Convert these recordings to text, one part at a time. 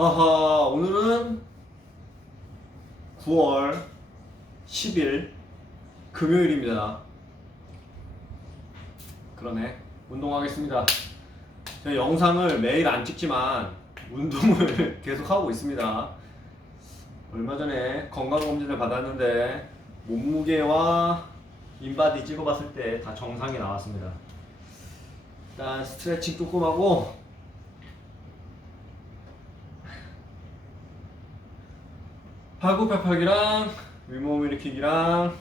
아하, 오늘은 9월 10일 금요일입니다. 그러네. 운동하겠습니다. 제가 영상을 매일 안 찍지만 운동을 계속 하고 있습니다. 얼마 전에 건강검진을 받았는데 몸무게와 인바디 찍어봤을 때 다 정상이 나왔습니다. 일단 스트레칭 조금 하고 팔굽혀펴기랑 윗몸 일으키기랑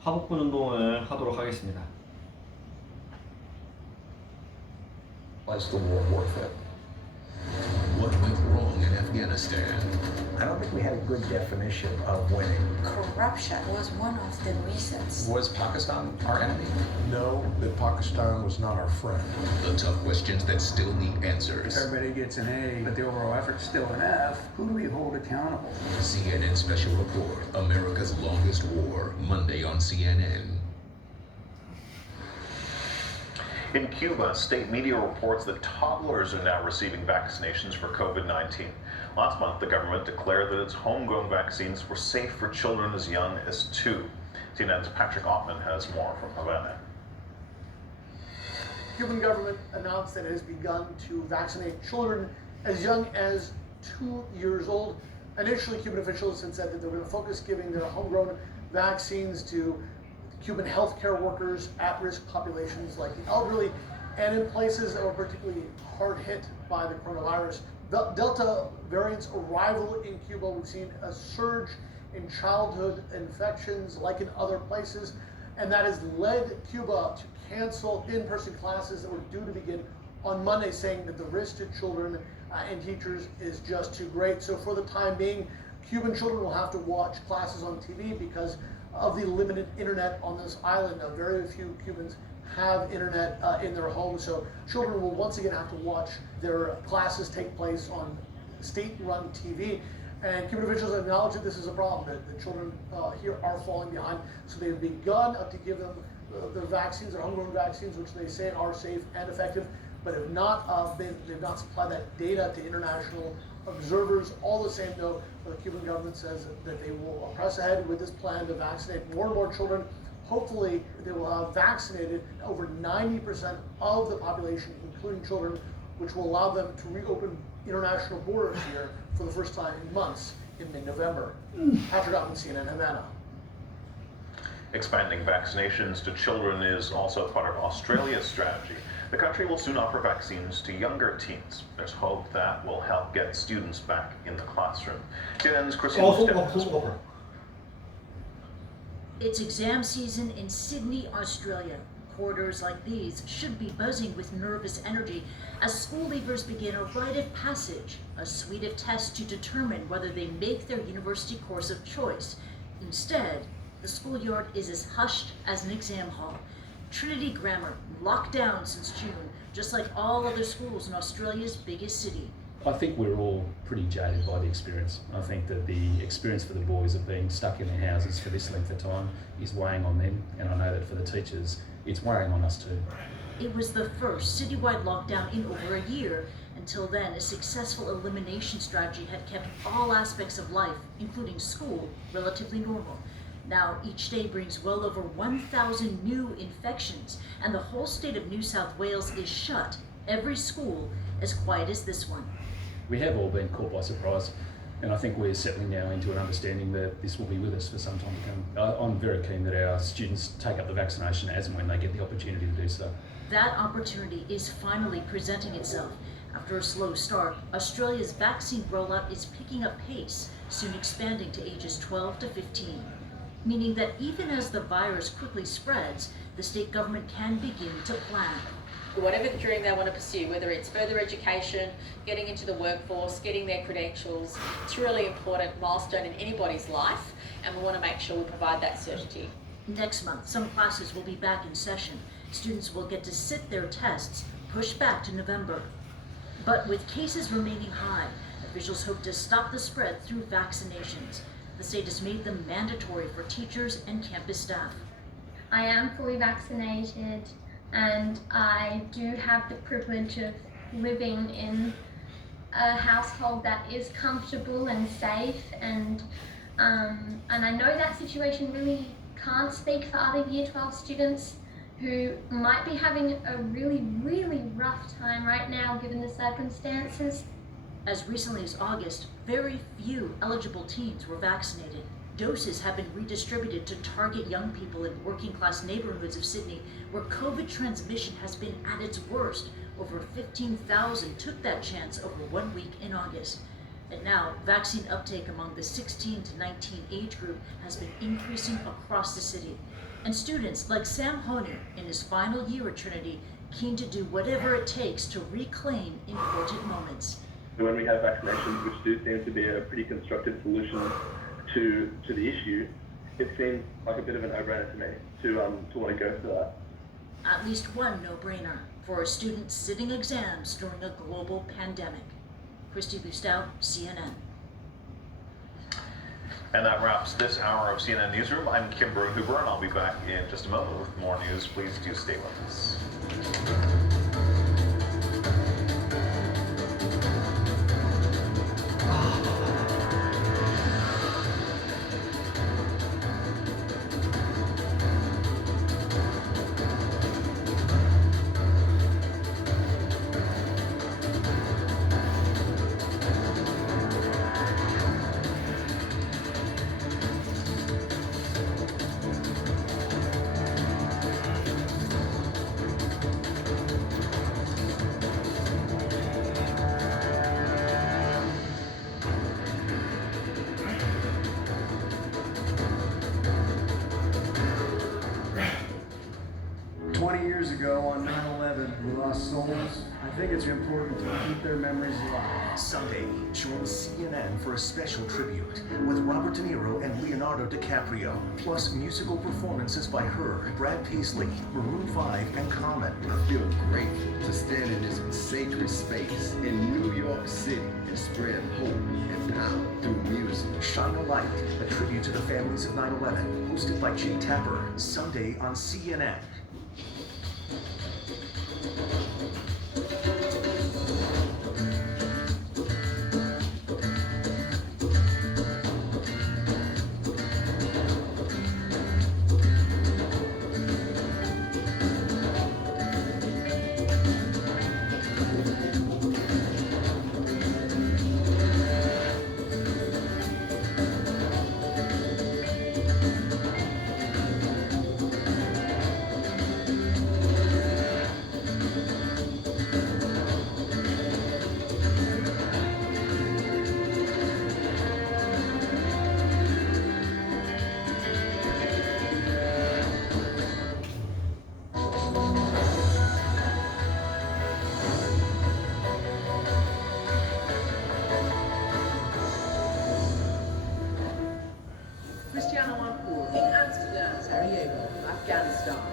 하복근 운동을 하도록 하겠습니다. Was the war warfare? What went wrong in Afghanistan? I don't think we had a good definition of winning. Corruption was one of the reasons. Was Pakistan our enemy? No, that Pakistan was not our friend. The tough questions that still need answers. Everybody gets an A, but the overall effort's still an F. Who do we hold accountable? CNN Special Report, America's Longest War, Monday on CNN. In Cuba, state media reports that toddlers are now receiving vaccinations for COVID-19. Last month, the government declared that its homegrown vaccines were safe for children as young as 2. CNN's Patrick Ottman has more from Havana. Cuban government announced that it has begun to vaccinate children as young as 2 years old. Initially, Cuban officials had said that they were going to focus giving their homegrown vaccines to Cuban healthcare workers, at-risk populations like the elderly, and in places that were particularly hard hit by the coronavirus. The Delta variant's arrival in Cuba, we've seen a surge in childhood infections like in other places, and that has led Cuba to cancel in-person classes that were due to begin on Monday, saying that the risk to children and teachers is just too great. So for the time being, Cuban children will have to watch classes on TV because of the limited internet on this island. Now, very few Cubans have internet in their homes, so children will once again have to watch their classes take place on state-run TV. And Cuban officials acknowledge that this is a problem, that the children here are falling behind. So they've begun to give them their vaccines, their homegrown vaccines, which they say are safe and effective, but have not they've not supplied that data to international observers. All the same, though, the Cuban government says that they will press ahead with this plan to vaccinate more and more children. Hopefully, they will have vaccinated over 90% of the population, including children, which will allow them to reopen international borders here for the first time in months in mid-November. Patrick Ottman, CNN, Havana. Expanding vaccinations to children is also part of Australia's strategy. The country will soon offer vaccines to younger teens. There's hope that will help get students back in the classroom. CNN's Christine Stevens has more. It's exam season in Sydney, Australia. Corridors like these should be buzzing with nervous energy as school leavers begin a rite of passage, a suite of tests to determine whether they make their university course of choice. Instead, the schoolyard is as hushed as an exam hall. Trinity Grammar, locked down since June, just like all other schools in Australia's biggest city. I think we're all pretty jaded by the experience. I think that the experience for the boys of being stuck in their houses for this length of time is weighing on them, and I know that for the teachers, it's weighing on us too. It was the first citywide lockdown in over a year. Until then, a successful elimination strategy had kept all aspects of life, including school, relatively normal. Now, each day brings well over 1,000 new infections, and the whole state of New South Wales is shut. Every school as quiet as this one. We have all been caught by surprise, and I think we're settling now into an understanding that this will be with us for some time to come. I'm very keen that our students take up the vaccination as and when they get the opportunity to do so. That opportunity is finally presenting itself. After a slow start, Australia's vaccine rollout is picking up pace, soon expanding to ages 12 to 15. Meaning that even as the virus quickly spreads, the state government can begin to plan. Whatever dream they want to pursue, whether it's further education, getting into the workforce, getting their credentials, it's a really important milestone in anybody's life, and we want to make sure we provide that certainty. Next month, some classes will be back in session. Students will get to sit their tests, pushed back to November. But with cases remaining high, officials hope to stop the spread through vaccinations. The state has made them mandatory for teachers and campus staff. I am fully vaccinated and I do have the privilege of living in a household that is comfortable and safe, and I know that situation really can't speak for other Year 12 students who might be having a really, really rough time right now given the circumstances. As recently as August, very few eligible teens were vaccinated. Doses have been redistributed to target young people in working-class neighborhoods of Sydney, where COVID transmission has been at its worst. Over 15,000 took that chance over 1 week in August. And now, vaccine uptake among the 16 to 19 age group has been increasing across the city. And students like Sam Honey, in his final year at Trinity, keen to do whatever it takes to reclaim important moments. When we have vaccinations, which do seem to be a pretty constructive solution to the issue, it seems like a bit of a no-brainer to me to want to go for that. At least one no-brainer for a student sitting exams during a global pandemic. Christy Bustow, CNN. And that wraps this hour of CNN Newsroom. I'm Kim Brunnhuber, and I'll be back in just a moment with more news. Please do stay with us. On 9/11, we lost souls. I think it's important to keep their memories alive. Sunday, join CNN for a special tribute with Robert De Niro and Leonardo DiCaprio, plus musical performances by her, Brad Paisley, Maroon 5, and Common. I feel grateful to stand in this sacred space in New York City and spread hope and power through music. Shine a Light, a tribute to the families of 9/11, hosted by Jake Tapper, Sunday on CNN.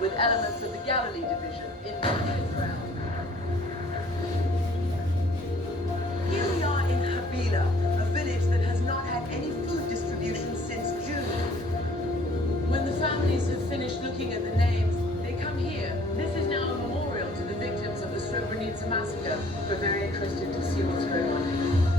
with elements of the Galilee Division in Israel. Here we are in Havilah, a village that has not had any food distribution since June. When the families have finished looking at the names, they come here. This is now a memorial to the victims of the Srebrenica massacre. We're very interested to see what's going on here.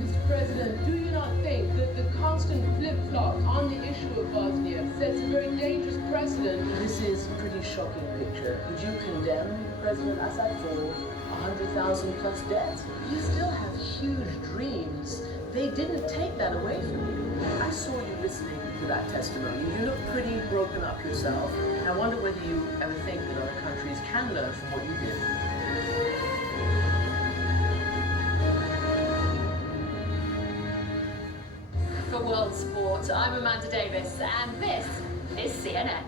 Mr. President, do you not think that the constant flip-flop on the issue of Bosnia sets a very dangerous precedent? This is a pretty shocking picture. Could you condemn President Assad for 100,000 plus deaths? You still have huge dreams. They didn't take that away from you. I saw you listening to that testimony. You look pretty broken up yourself. I wonder whether you ever think that other countries can learn from what you did. For World Sport, I'm Amanda Davis, and this is CNN.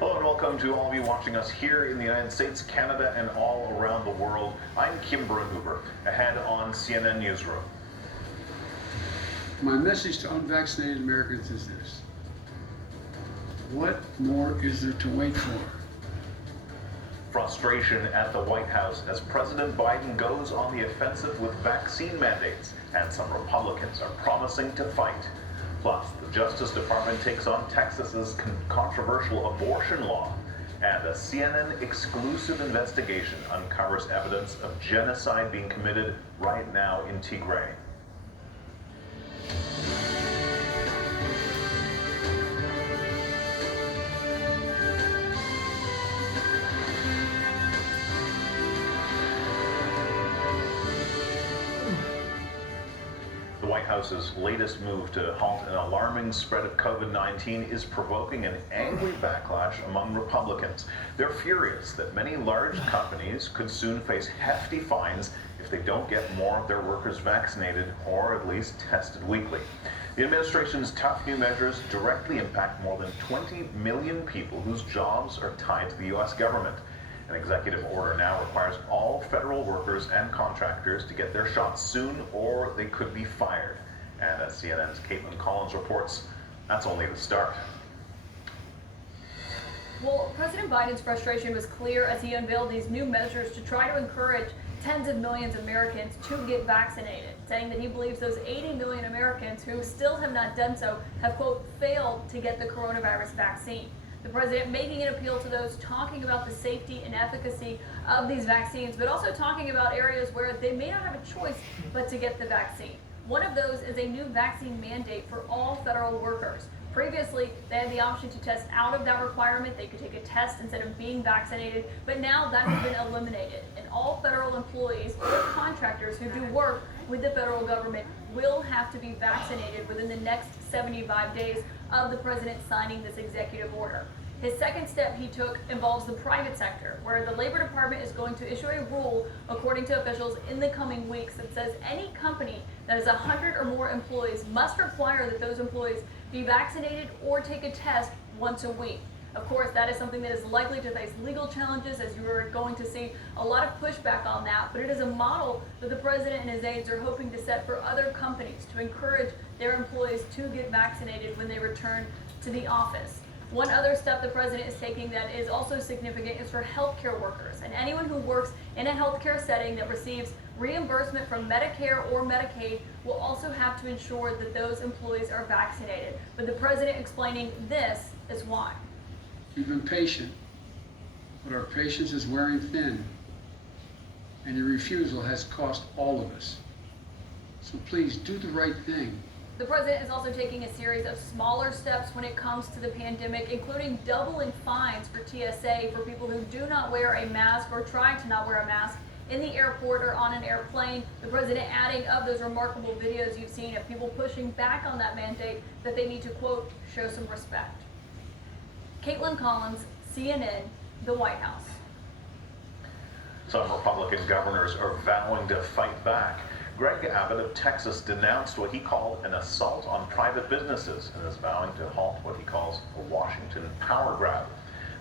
Hello and welcome to all of you watching us here in the United States, Canada, and all around the world. I'm Kim Brunnhuber, ahead on CNN Newsroom. My message to unvaccinated Americans is this: what more is there to wait for? Frustration at the White House as President Biden goes on the offensive with vaccine mandates, and some Republicans are promising to fight. Plus, the Justice Department takes on Texas's controversial abortion law, and a CNN exclusive investigation uncovers evidence of genocide being committed right now in Tigray. The White House's latest move to halt an alarming spread of COVID-19 is provoking an angry backlash among Republicans. They're furious that many large companies could soon face hefty fines if they don't get more of their workers vaccinated or at least tested weekly. The administration's tough new measures directly impact more than 20 million people whose jobs are tied to the U.S. government. An executive order now requires all federal workers and contractors to get their shots soon or they could be fired. And as CNN's Caitlin Collins reports, that's only the start. Well, President Biden's frustration was clear as he unveiled these new measures to try to encourage tens of millions of Americans to get vaccinated, saying that he believes those 80 million Americans who still have not done so have, quote, failed to get the coronavirus vaccine. The president making an appeal to those talking about the safety and efficacy of these vaccines, but also talking about areas where they may not have a choice but to get the vaccine. One of those is a new vaccine mandate for all federal workers. Previously, they had the option to test out of that requirement. They could take a test instead of being vaccinated, but now that has been eliminated. And all federal employees or contractors who do work with the federal government will have to be vaccinated within the next 75 days of the president signing this executive order. His second step he took involves the private sector, where the Labor Department is going to issue a rule, according to officials, in the coming weeks that says any company that has 100 or more employees must require that those employees be vaccinated or take a test once a week. Of course, that is something that is likely to face legal challenges, as you are going to see a lot of pushback on that, but it is a model that the president and his aides are hoping to set for other companies to encourage their employees to get vaccinated when they return to the office. One other step the president is taking that is also significant is for healthcare workers, and anyone who works in a healthcare setting that receives reimbursement from Medicare or Medicaid will also have to ensure that those employees are vaccinated. But the president explaining this is why. We've been patient, but our patience is wearing thin, and your refusal has cost all of us. So please do the right thing. The president is also taking a series of smaller steps when it comes to the pandemic, including doubling fines for TSA for people who do not wear a mask or try to not wear a mask in the airport or on an airplane. The president adding of those remarkable videos you've seen of people pushing back on that mandate that they need to, quote, show some respect. Caitlin Collins, CNN, the White House. Some Republican governors are vowing to fight back. Greg Abbott of Texas denounced what he called an assault on private businesses and is vowing to halt what he calls a Washington power grab.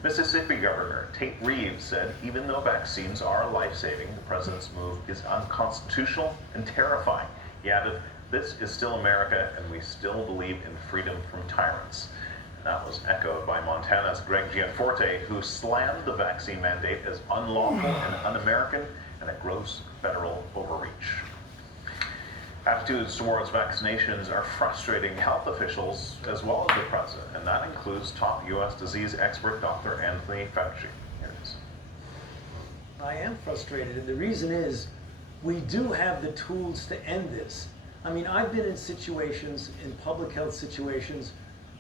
Mississippi Governor Tate Reeves said even though vaccines are life-saving, the president's move is unconstitutional and terrifying. He added, "This is still America and we still believe in freedom from tyrants." And that was echoed by Montana's Greg Gianforte, who slammed the vaccine mandate as unlawful and un-American and a gross federal overreach. Attitudes towards vaccinations are frustrating health officials as well as the president, and that includes top U.S. disease expert Dr. Anthony Fauci. Here it is. I am frustrated, and the reason is we do have the tools to end this. I mean, I've been in situations, in public health situations,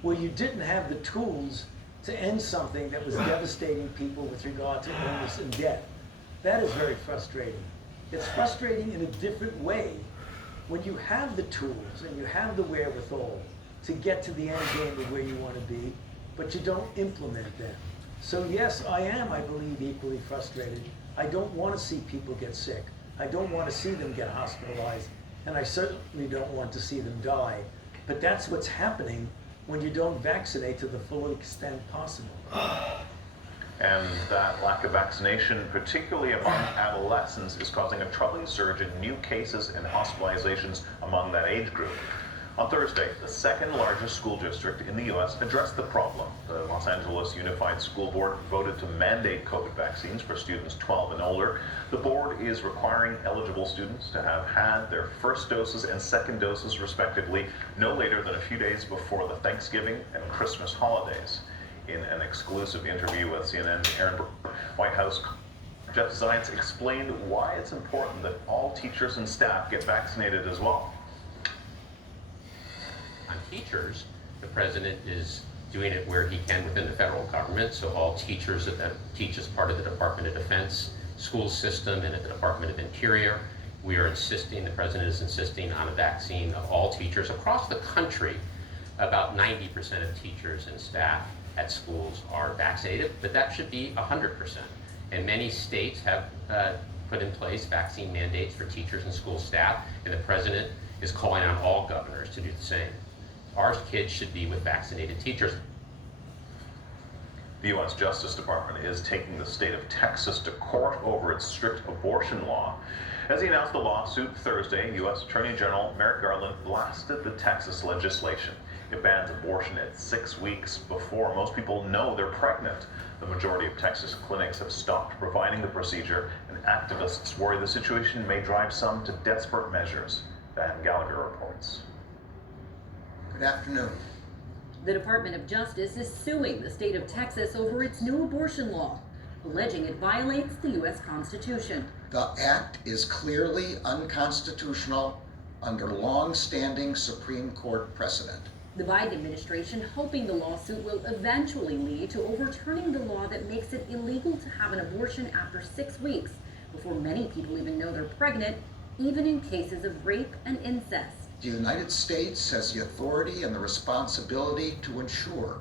where you didn't have the tools to end something that was devastating people with regard to illness and death. That is very frustrating. It's frustrating in a different way when you have the tools and you have the wherewithal to get to the end game of where you want to be, but you don't implement them. So yes, I believe, equally frustrated. I don't want to see people get sick. I don't want to see them get hospitalized, and I certainly don't want to see them die. But that's what's happening when you don't vaccinate to the full extent possible. And that lack of vaccination, particularly among adolescents, is causing a troubling surge in new cases and hospitalizations among that age group. On Thursday, the second largest school district in the U.S. addressed the problem. The Los Angeles Unified School Board voted to mandate COVID vaccines for students 12 and older. The board is requiring eligible students to have had their first doses and second doses, respectively, no later than a few days before the Thanksgiving and Christmas holidays. In an exclusive interview with CNN's Aaron Burr, White House Jeff Zients explained why it's important that all teachers and staff get vaccinated as well. On teachers, the president is doing it where he can within the federal government, so all teachers that teach as part of the Department of Defense school system and at the Department of Interior. We are insisting, the president is insisting on a vaccine of all teachers across the country. About 90% of teachers and staff at schools are vaccinated, but that should be 100%. And many states have put in place vaccine mandates for teachers and school staff, and the president is calling on all governors to do the same. Our kids should be with vaccinated teachers. The U.S. Justice Department is taking the state of Texas to court over its strict abortion law. As he announced the lawsuit Thursday, U.S. Attorney General Merrick Garland blasted the Texas legislation. It bans abortion at 6 weeks before most people know they're pregnant. The majority of Texas clinics have stopped providing the procedure, and activists worry the situation may drive some to desperate measures. Dan Gallagher reports. Good afternoon. The Department of Justice is suing the state of Texas over its new abortion law, alleging it violates the U.S. Constitution. The act is clearly unconstitutional under long-standing Supreme Court precedent. The Biden administration hoping the lawsuit will eventually lead to overturning the law that makes it illegal to have an abortion after 6 weeks, before many people even know they're pregnant, even in cases of rape and incest. The United States has the authority and the responsibility to ensure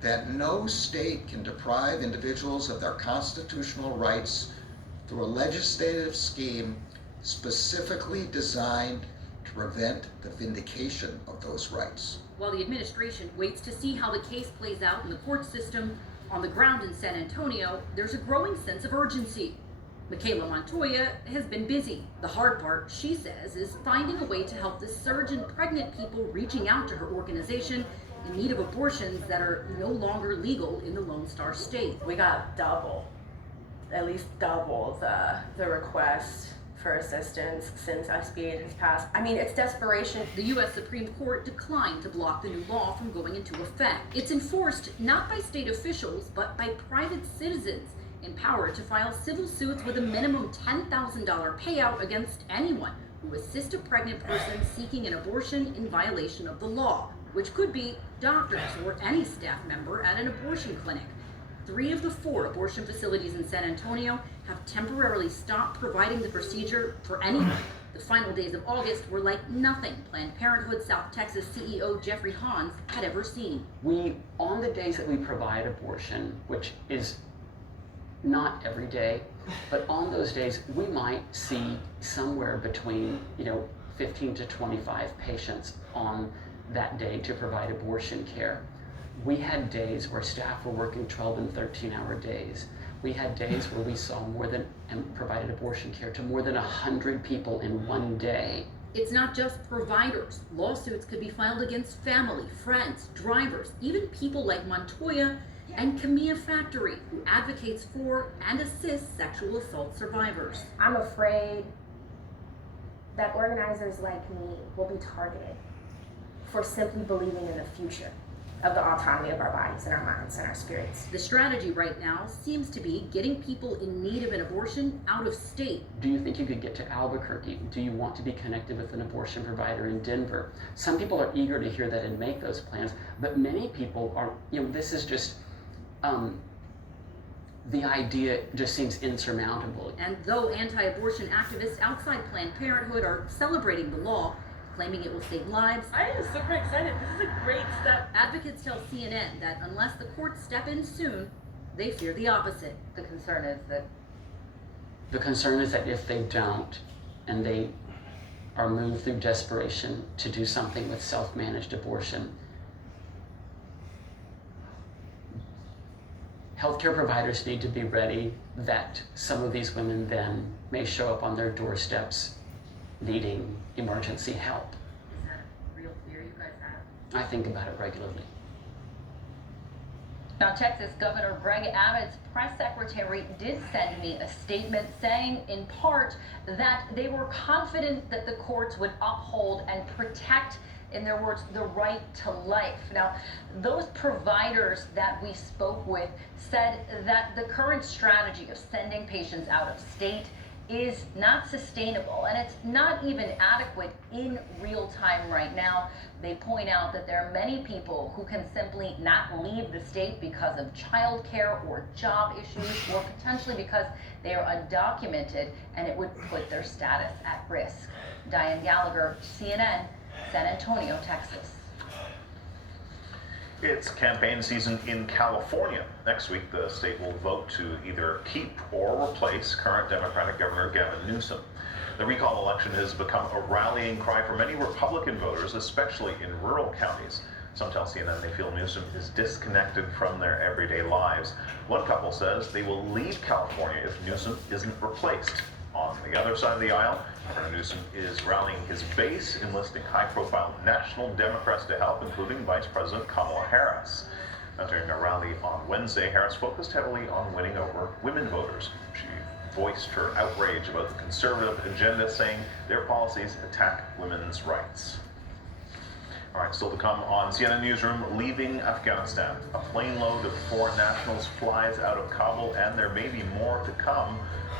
that no state can deprive individuals of their constitutional rights through a legislative scheme specifically designed to prevent the vindication of those rights. While the administration waits to see how the case plays out in the court system, on the ground in San Antonio, there's a growing sense of urgency. Michaela Montoya has been busy. The hard part, she says, is finding a way to help the surge in pregnant people reaching out to her organization in need of abortions that are no longer legal in the Lone Star State. We got at least double the request for assistance since SB 8 has passed. I mean, it's desperation. The U.S. Supreme Court declined to block the new law from going into effect. It's enforced not by state officials, but by private citizens, empowered to file civil suits with a minimum $10,000 payout against anyone who assists a pregnant person seeking an abortion in violation of the law, which could be doctors or any staff member at an abortion clinic. 3 of the 4 abortion facilities in San Antonio have temporarily stopped providing the procedure for anyone. The final days of August were like nothing Planned Parenthood South Texas CEO Jeffrey Hans had ever seen. On the days that we provide abortion, which is not every day, but on those days we might see somewhere between 15 to 25 patients on that day to provide abortion care. We had days where staff were working 12 and 13-hour days. We had days where we saw and provided abortion care to more than 100 people in one day. It's not just providers. Lawsuits could be filed against family, friends, drivers, even people like Montoya and Camilla Factory, who advocates for and assists sexual assault survivors. I'm afraid that organizers like me will be targeted for simply believing in the future of the autonomy of our bodies and our minds and our spirits. The strategy right now seems to be getting people in need of an abortion out of state. Do you think you could get to Albuquerque? Do you want to be connected with an abortion provider in Denver? Some people are eager to hear that and make those plans, but many people are, this is just, the idea just seems insurmountable. And though anti-abortion activists outside Planned Parenthood are celebrating the law, claiming it will save lives, I am super excited. This is a great step. Advocates tell CNN that unless the courts step in soon, they fear the opposite. The concern is that if they don't, and they are moved through desperation to do something with self-managed abortion, healthcare providers need to be ready that some of these women then may show up on their doorsteps needing emergency help. Is that a real theory? I think about it regularly. Now, Texas Governor Greg Abbott's press secretary did send me a statement saying, in part, that they were confident that the courts would uphold and protect, in their words, the right to life. Now, those providers that we spoke with said that the current strategy of sending patients out of state is not sustainable, and it's not even adequate in real time right now. They point out that there are many people who can simply not leave the state because of childcare or job issues, or potentially because they are undocumented, and it would put their status at risk. Diane Gallagher, CNN, San Antonio, Texas. It's campaign season in California. Next week, the state will vote to either keep or replace current Democratic Governor Gavin Newsom. The recall election has become a rallying cry for many Republican voters, especially in rural counties. Some tell CNN they feel Newsom is disconnected from their everyday lives. One couple says they will leave California if Newsom isn't replaced. On the other side of the aisle, Governor Newsom is rallying his base, enlisting high-profile national Democrats to help, including Vice President Kamala Harris. Now, during a rally on Wednesday, Harris focused heavily on winning over women voters. She voiced her outrage about the conservative agenda, saying their policies attack women's rights. All right, still to come on CNN Newsroom, leaving Afghanistan. A plane load of foreign nationals flies out of Kabul, and there may be more to come.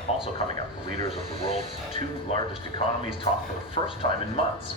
Also coming up, the leaders of the world's two largest economies talk for the first time in months.